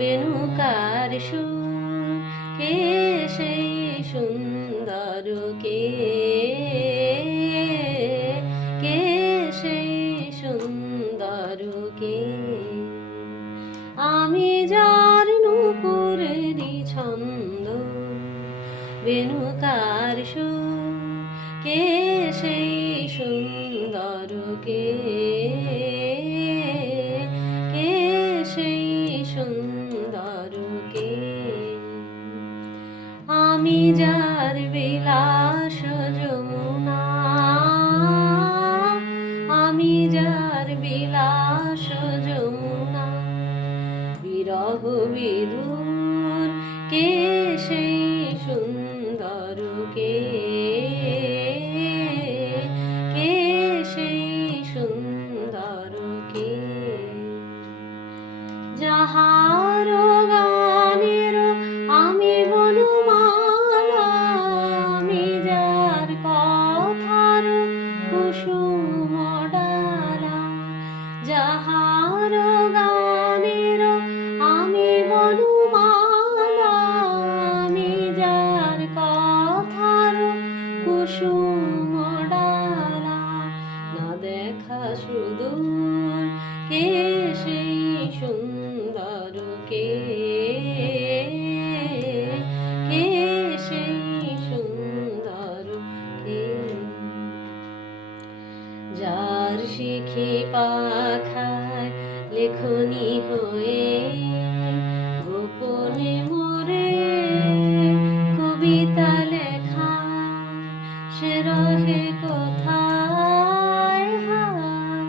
বেনুকার সুর, কে সেই সুন্দর, কে কে সেই সুন্দর, কে আমি যার নূপুরেরই ছন্দ, বেনুকার সুর, কে সেই সুন্দর, কে কে সেই সুন্দর, কে আমি যার বিলাস যমুনা, আমি যার বিলাস যমুনা, বিরহ বিধুর, কে সেই সুন্দর, কে কে সেই সুন্দর, কে যাহার গানের আমি বনমালা, আমি যার কথার কুসুম ডালা, যাহার গানের আমি বনমালা, আমি যার কথার কুসুম ডালা, না দেখা সুদূর, কে সেই সুন্দর, কে কে সেই সুন্দর, কে যার শিখি পাখায় লেখনি হয়ে গোপনে মোরে কবিতা লেখা, সে রহে কোথায় হায়,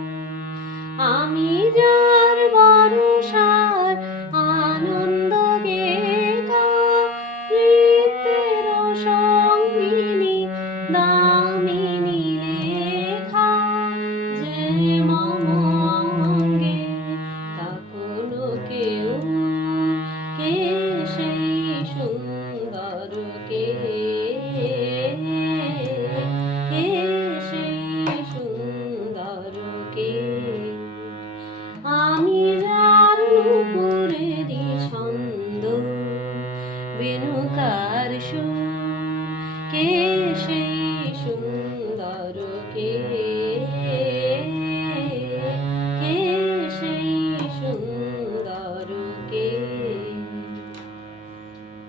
আমি যার বর্ষার আনন্দ গেথা, নৃত্যের সঙ্গিনী দামিনী লেখা, যে মম অঙ্গে তা কোনো কেউ, কে সেই সুন্দর, কে কে সেই সুন্দর, কে আমি যার নূপুরেরই ছন্দ, বেনুকার সুর, কে সেই